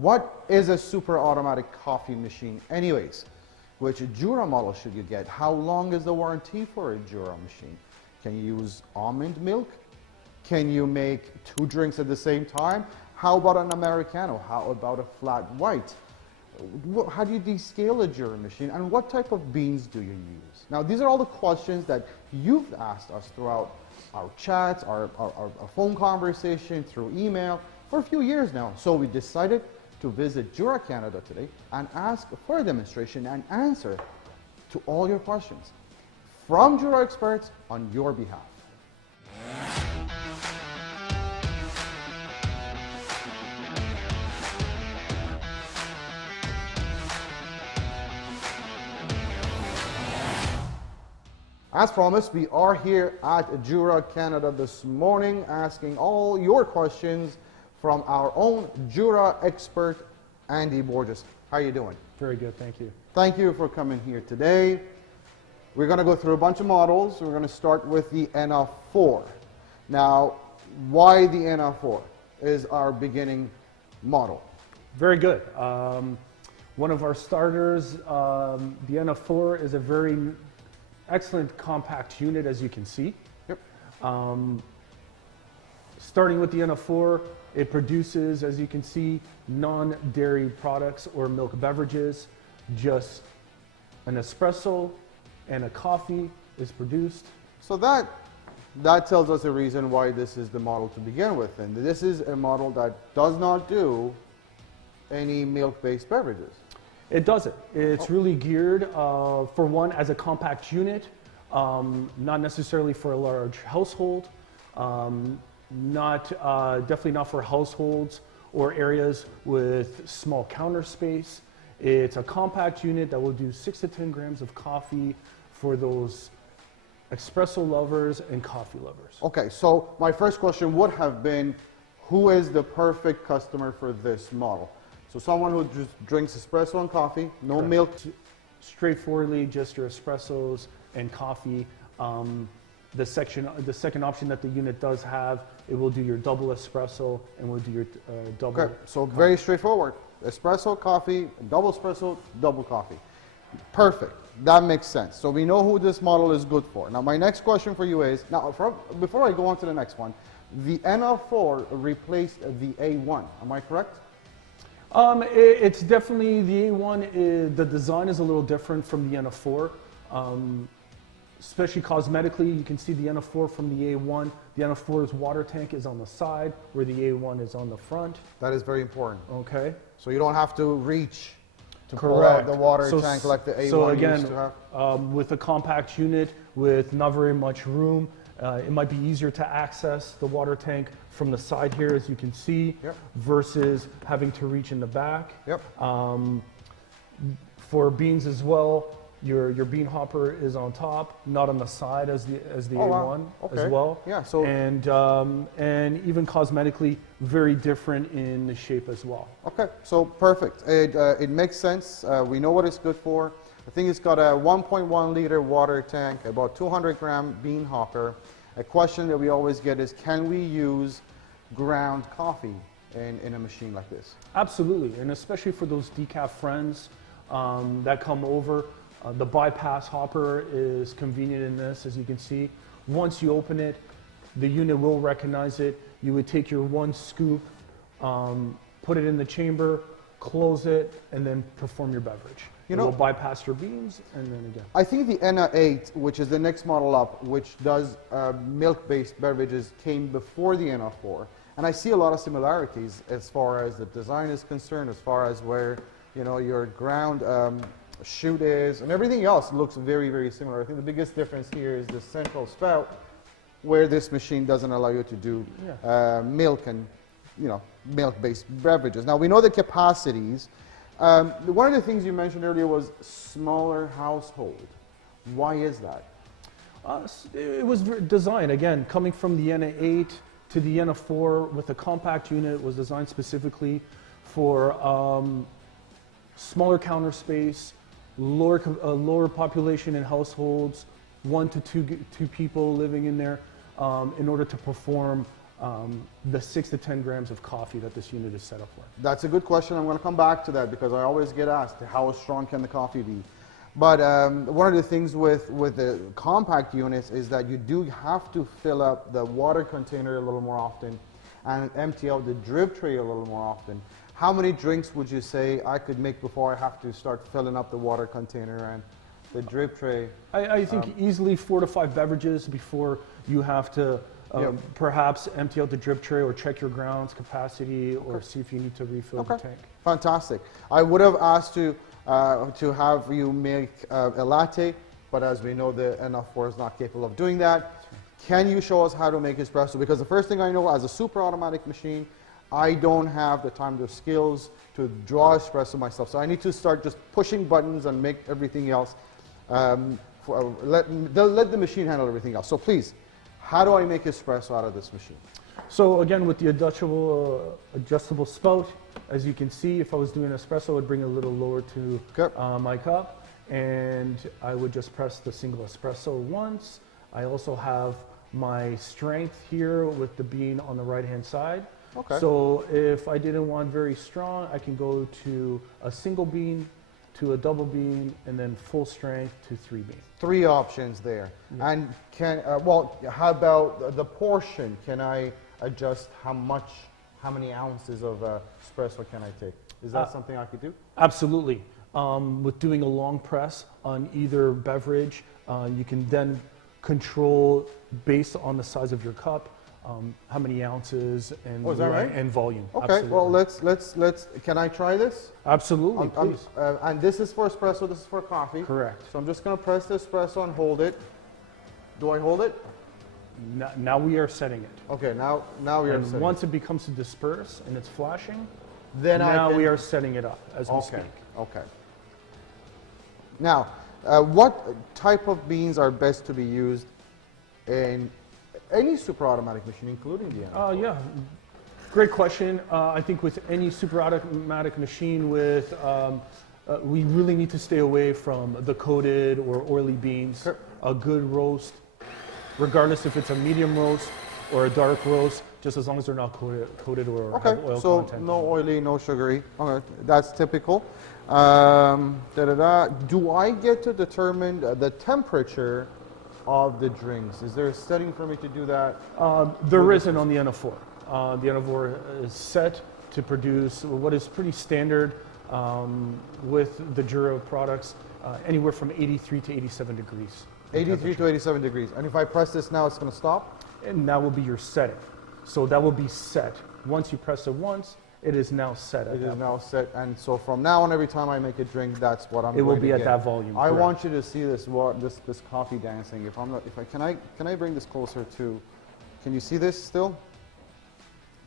What is a super automatic coffee machine anyways? Which Jura model should you get? How long is the warranty for a Jura machine? Can you use almond milk? Can you make 2 drinks at the same time? How about an Americano? How about a flat white? How do you descale a Jura machine? And what type of beans do you use? Now, these are all the questions that you've asked us throughout our chats, our phone conversation, through email, for a few years now. So we decided to visit Jura Canada today and ask for a demonstration and answer to all your questions from Jura experts on your behalf. As promised, we are here at Jura Canada this morning asking all your questions from our own Jura expert, Andy Borges. How are you doing? Very good, thank you. Thank you for coming here today. We're going to go through a bunch of models. We're going to start with the ENA4. Now, why the ENA4 is our beginning model? Very good. One of our starters, the ENA4 is a very excellent compact unit, as you can see. Yep. Starting with the ENA4, it produces, as you can see, non-dairy products or milk beverages. Just an espresso and a coffee is produced. So that tells us a reason why this is the model to begin with. And this is a model that does not do any milk-based beverages. It doesn't. It's really geared, for one, as a compact unit, not necessarily for a large household, definitely not for households or areas with small counter space. It's a compact unit that will do 6 to 10 grams of coffee for those espresso lovers and coffee lovers. Okay, so my first question would have been, who is the perfect customer for this model? So someone who just drinks espresso and coffee, no Correct. milk. Straightforwardly, just your espressos and coffee. The second option that the unit does have, it will do your double espresso and will do your double. Okay, so very straightforward. Espresso, coffee, double espresso, double coffee. Perfect. That makes sense. So we know who this model is good for. Now my next question for you is, before I go on to the next one, the ENA4 replaced the A1, am I correct? It's definitely, the A1, the design is a little different from the ENA4. Especially cosmetically, you can see the ENA4 from the A1. The ENA4's water tank is on the side, where the A1 is on the front. That is very important. Okay. So you don't have to reach to pull out the water So tank like the A1 so again, used to have. With a compact unit with not very much room, it might be easier to access the water tank from the side here, as you can see, Yep. versus having to reach in the back. Yep. For beans as well, your bean hopper is on top, not on the side as the Oh, A1 wow. Okay. as well. Yeah. So And even cosmetically, very different in the shape as well. okay. So perfect. It makes sense. We know what it's good for. I think it's got a 1.1 liter water tank, about 200 gram bean hopper. A question that we always get is, can we use ground coffee in a machine like this? Absolutely, and especially for those decaf friends that come over. The bypass hopper is convenient in this, as you can see. Once you open it, the unit will recognize it. You would take your 1 scoop, put it in the chamber, close it, and then perform your beverage. It will bypass your beans, and then again. I think the ENA8, which is the next model up, which does milk-based beverages, came before the ENA4. And I see a lot of similarities as far as the design is concerned, as far as where your ground chute is, and everything else looks very, very similar. I think the biggest difference here is the central spout, where this machine doesn't allow you to do milk and milk-based beverages. Now we know the capacities. One of the things you mentioned earlier was smaller household. Why is that? It was designed, again, coming from the ENA8 to the ENA4 with a compact unit. It was designed specifically for smaller counter space, lower population in households, 1 to 2 people living in there, in order to perform the 6 to 10 grams of coffee that this unit is set up for. That's a good question. I'm going to come back to that because I always get asked how strong can the coffee be. But one of the things with the compact units is that you do have to fill up the water container a little more often and empty out the drip tray a little more often. How many drinks would you say I could make before I have to start filling up the water container and the drip tray? I think easily 4 to 5 beverages before you have to perhaps empty out the drip tray or check your grounds capacity or see if you need to refill the tank. Fantastic. I would have asked you to have you make a latte, but as we know, the ENA4 is not capable of doing that. Can you show us how to make espresso? Because the first thing I know, as a super automatic machine, I don't have the time or skills to draw espresso myself. So I need to start just pushing buttons and make everything else. Let the machine handle everything else. So please, how do I make espresso out of this machine? So again, with the adjustable spout, as you can see, if I was doing espresso, I would bring it a little lower to my cup, and I would just press the single espresso once. I also have my strength here with the bean on the right-hand side. Okay. So if I didn't want very strong, I can go to a single bean, to a double bean, and then full strength to 3 bean. 3 options there. Yeah. And how about the portion? Can I adjust how many ounces of espresso can I take? Is that something I could do? Absolutely. With doing a long press on either beverage, you can then control based on the size of your cup, how many ounces and, and volume. Okay, absolutely. Well, let's, can I try this? Absolutely, please. And this is for espresso, this is for coffee. Correct. So I'm just going to press the espresso and hold it. Do I hold it? Now we are setting it. Okay, now we are setting it. Once it becomes to disperse and it's flashing, then we are setting it up as we speak. Okay. Now, what type of beans are best to be used in any super automatic machine, including the ENA4? Yeah, great question. I think with any super automatic machine, we really need to stay away from the coated or oily beans. Sure. A good roast, regardless if it's a medium roast or a dark roast, just as long as they're not coated or have oil content. So no oily, no sugary. Okay, that's typical. Do I get to determine the temperature of the drinks? Is there a setting for me to do that? There isn't on the ENA4. The ENA4 is set to produce what is pretty standard with the Jura products, anywhere from 83 to 87 degrees. 83 to 87 degrees. And if I press this now, it's going to stop? And that will be your setting. So that will be set. Once you press it once, it is now set. It is now set, and so from now on, every time I make a drink, that's what I'm going to get. It will be at that volume. I want you to see this coffee dancing. Can I bring this closer to? Can you see this still?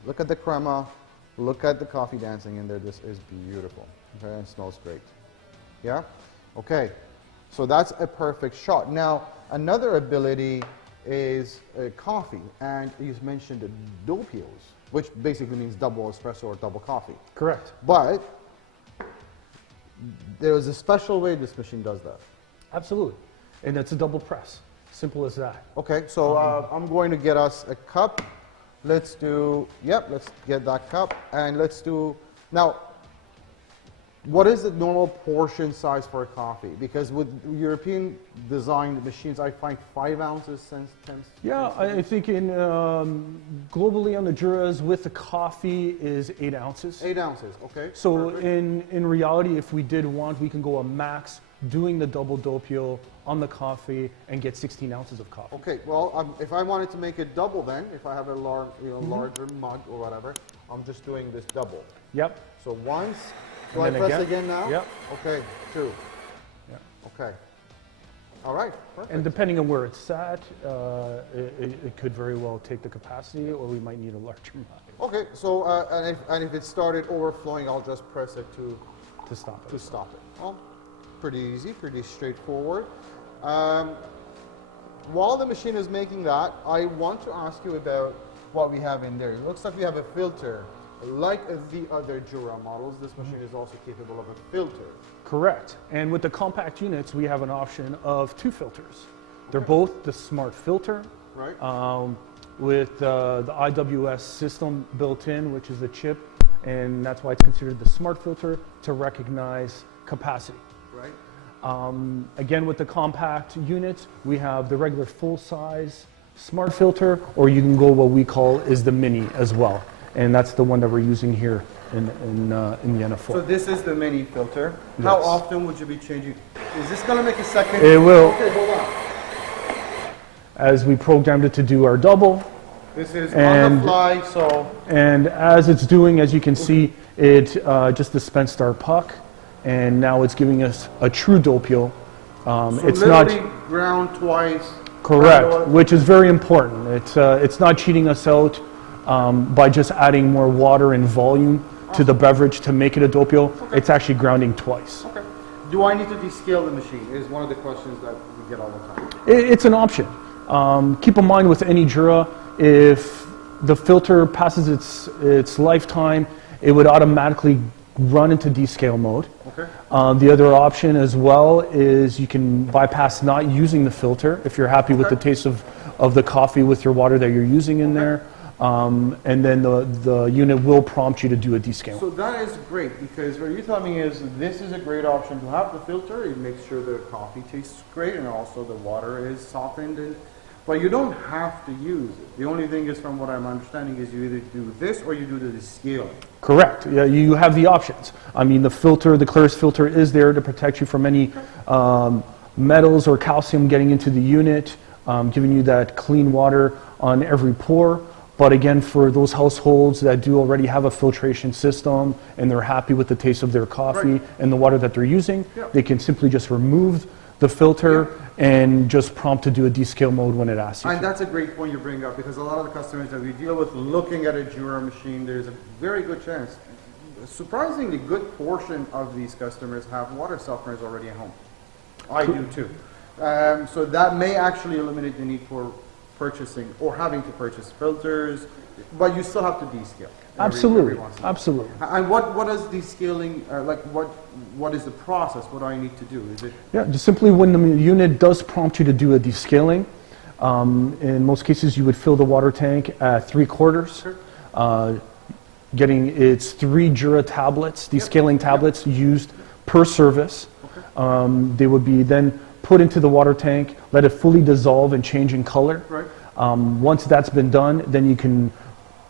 Look at the crema. Look at the coffee dancing in there. This is beautiful. Okay, and it smells great. Yeah. Okay. So that's a perfect shot. Now another ability is coffee, and you mentioned doppios, which basically means double espresso or double coffee. Correct. But there is a special way this machine does that. Absolutely. And it's a double press. Simple as that. Okay, so I'm going to get us a cup. Let's get that cup, and let's do, now, what is the normal portion size for a coffee? Because with European designed machines, I find 5 ounces tends. Yeah, I think in globally on the Juras with the coffee is 8 ounces. 8 ounces, okay. So in reality, if we did want, we can go a max doing the double doppio on the coffee and get 16 ounces of coffee. Okay, well, if I wanted to make it double, then if I have a larger mug or whatever, I'm just doing this double. Yep. So once. Do I press again now? Yep. Okay, 2. Yeah. Okay. All right, perfect. And depending on where it's at, it could very well take the capacity, or we might need a larger mug. Okay, so and if it started overflowing, I'll just press it to stop it. To stop it. Well, pretty easy, pretty straightforward. While the machine is making that, I want to ask you about what we have in there. It looks like we have a filter. Like the other Jura models, this machine is also capable of a filter. Correct. And with the compact units, we have an option of 2 filters. They're both the smart filter. Right. with the IWS system built in, which is a chip, and that's why it's considered the smart filter to recognize capacity. Right. Again, with the compact units, we have the regular full-size smart filter, or you can go what we call is the mini as well, and that's the one that we're using here in the ENA4. So this is the mini filter. Yes. How often would you be changing? Is this going to make a second? It will. Okay, hold on. As we programmed it to do our double, This is on And- the fly, so and as it's doing, as you can see, it just dispensed our puck, and now it's giving us a true doppio. It's not literally ground twice. correct, ground which is very important. It's not cheating us out by just adding more water and volume to the beverage to make it a doppio. It's actually grounding twice. Okay. Do I need to descale the machine? Is one of the questions that we get all the time. It's an option. Keep in mind with any Jura, if the filter passes its lifetime, it would automatically run into descale mode. Okay. The other option as well is you can bypass not using the filter if you're happy with the taste of the coffee with your water that you're using in there. And then the unit will prompt you to do a descale. So that is great because what you're telling me is this is a great option to have the filter. It makes sure the coffee tastes great and also the water is softened. But you don't have to use it. The only thing is, from what I'm understanding, is you either do this or you do the descaling. Correct. Yeah, you have the options. I mean, the filter, the Clarus filter is there to protect you from any metals or calcium getting into the unit, giving you that clean water on every pour. But again, for those households that do already have a filtration system and they're happy with the taste of their coffee and the water that they're using, they can simply just remove the filter and just prompt to do a descale mode when it asks you. And that's a great point you bring up because a lot of the customers that we deal with looking at a Jura machine, there's a very good chance, a surprisingly good portion of these customers have water softeners already at home. I do too. So that may actually eliminate the need for purchasing or having to purchase filters, but you still have to descale. Absolutely, every once in a while. absolutely. And what is descaling, what is the process? What do I need to do? Is it Yeah, just simply when the unit does prompt you to do a descaling, in most cases you would fill the water tank at 3/4, getting its 3 Jura tablets, descaling tablets used per service. They would be then put into the water tank, let it fully dissolve and change in color. right? Once that's been done, then you can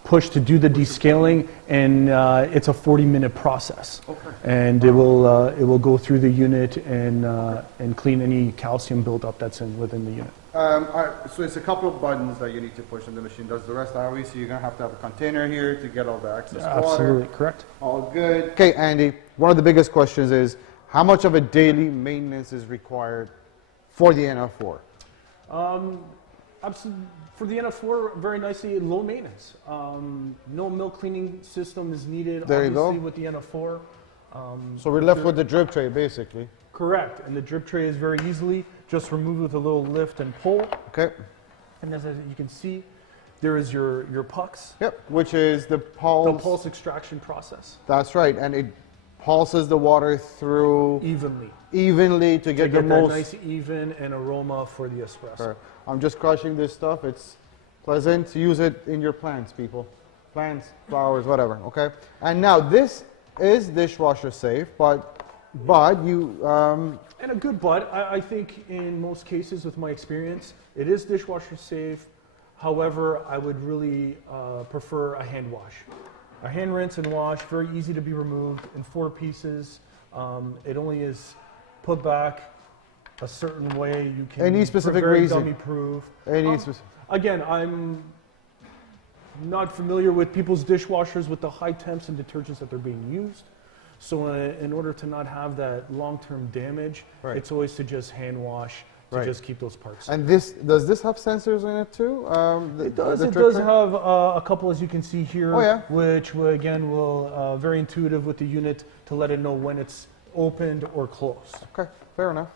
push to do the descaling, and it's a 40-minute process. Okay. And it will go through the unit and clean any calcium buildup that's within the unit. So it's a couple of buttons that you need to push on the machine. Does the rest obviously you're gonna have to have a container here to get all the excess water. Absolutely correct. All good. Okay, Andy. One of the biggest questions is how much of a daily maintenance is required for the ENA4? For the ENA4, very nicely, low maintenance. No milk cleaning system is needed, There you go. obviously, with the ENA4. So we're left with the drip tray, basically. Correct, and the drip tray is very easily just removed with a little lift and pull. Okay. And as you can see, there is your pucks, Yep. Which is the the pulse. pulse extraction process, That's right, and it pulses the water through evenly to to get get the that most. nice even and aroma for the espresso. I'm just crushing this stuff. It's pleasant. Use it in your plants, people. Plants, flowers, whatever. Okay. And now this is dishwasher safe, but you And a good but, I think in most cases with my experience, it is dishwasher safe. However, I would really prefer a hand wash. A hand rinse and wash, very easy to be removed in 4 pieces. It only is put back a certain way. You can Any specific very reason? dummy proof. any Again, I'm not familiar with people's dishwashers with the high temps and detergents that they're being used. So in order to not have that long-term damage, Right. it's always to just hand wash to Right. just keep those parts. And does this have sensors in it too? It does. the It drip does tray? have a couple, as you can see here, Oh, yeah. which again will very intuitive with the unit to let it know when it's opened or closed. Okay, fair enough.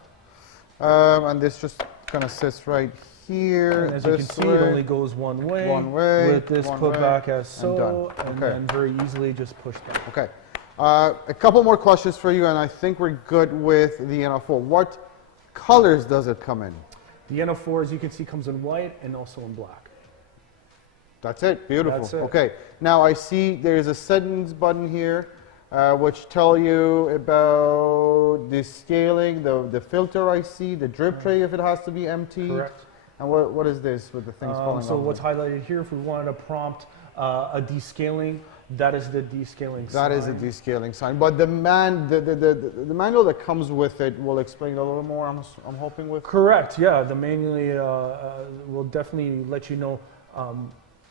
And this just kind of sits right here. And as you can this see, way. it only goes one way. One way, With this one put way, back as and so, done. and Okay. then very easily just push down. Okay. A couple more questions for you, and I think we're good with the ENA4. What colors does it come in? The ENA4, as you can see, comes in white and also in black. That's it. Beautiful. That's it. Okay. Now I see there's a settings button here, which tell you about the scaling, the filter I see, the drip tray if it has to be empty. Correct. And what is this with the things falling So over? what's highlighted here, if we wanted to prompt a descaling, that is the descaling sign. That is a descaling sign. But the manual that comes with it will explain a little more, I'm hoping with. Correct, yeah. The manual will definitely let you know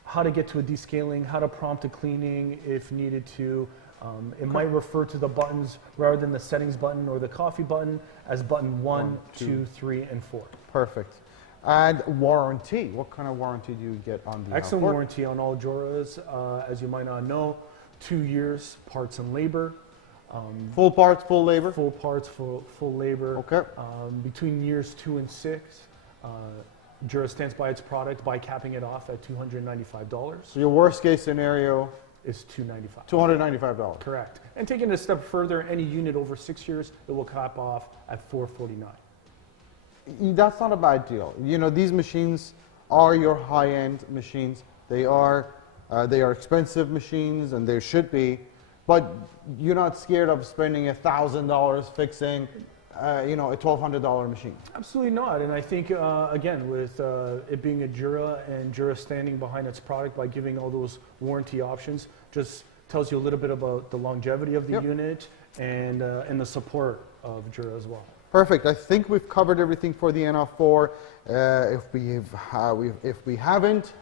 how to get to a descaling, how to prompt a cleaning if needed to. It might refer to the buttons rather than the settings button or the coffee button as button 1, 2, 3, and 4. Perfect. And warranty. What kind of warranty do you get on the Excellent ENA4? warranty on all Juras. As you might not know, 2 years, parts and labor. Full parts, full labor? Full parts, full labor. Okay. Between years 2 and 6, Jura stands by its product by capping it off at $295. So your worst case scenario Is $295. $295. Correct. And taking it a step further, any unit over 6 years, it will cap off at $449. That's not a bad deal. You know, these machines are your high-end machines. They are expensive machines, and they should be. But you're not scared of spending $1,000 fixing, you know, a $1,200 machine. Absolutely not. And I think, again, with it being a Jura and Jura standing behind its product by giving all those warranty options, just tells you a little bit about the longevity of the unit and the support of Jura as well. Perfect. I think we've covered everything for the ENA4. If we haven't,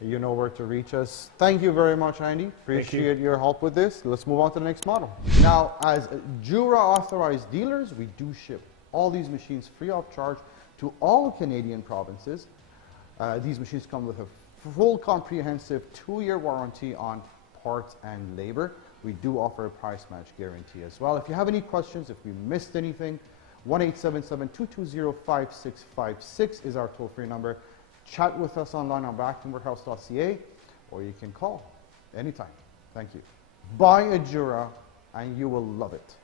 you know where to reach us. Thank you very much, Andy. Appreciate your help with this. Let's move on to the next model. Now, as Jura authorized dealers, we do ship all these machines free of charge to all Canadian provinces. These machines come with a full comprehensive 2-year warranty on parts and labor. We do offer a price match guarantee as well. If you have any questions, if we missed anything, 1-877-220-5656 is our toll-free number. Chat with us online on backtimberhouse.ca, or you can call anytime. Thank you. Buy a Jura and you will love it.